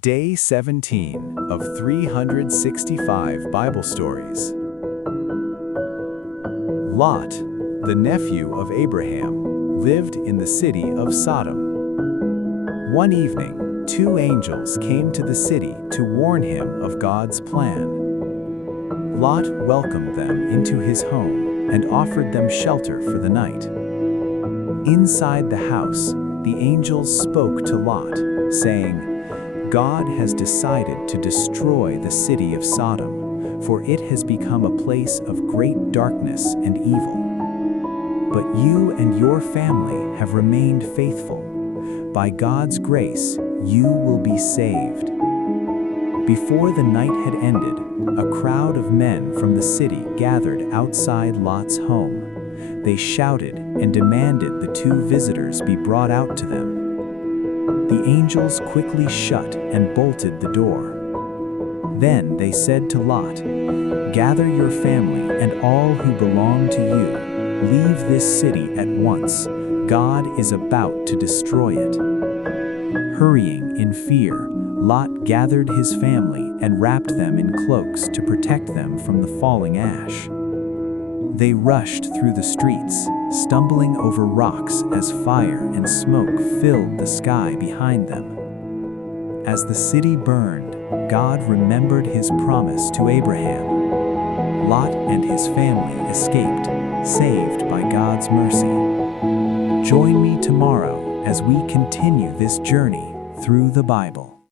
Day 17 of 365 Bible Stories. Lot, the nephew of Abraham, lived in the city of Sodom. One evening, two angels came to the city to warn him of God's plan. Lot welcomed them into his home and offered them shelter for the night. Inside the house, the angels spoke to Lot, saying, "God has decided to destroy the city of Sodom, for it has become a place of great darkness and evil. But you and your family have remained faithful. By God's grace, you will be saved." Before the night had ended, a crowd of men from the city gathered outside Lot's home. They shouted and demanded the two visitors be brought out to them. The angels quickly shut and bolted the door. Then they said to Lot, "Gather your family and all who belong to you. Leave this city at once. God is about to destroy it." Hurrying in fear, Lot gathered his family and wrapped them in cloaks to protect them from the falling ash. They rushed through the streets, stumbling over rocks as fire and smoke filled the sky behind them. As the city burned, God remembered his promise to Abraham. Lot and his family escaped, saved by God's mercy. Join me tomorrow as we continue this journey through the Bible.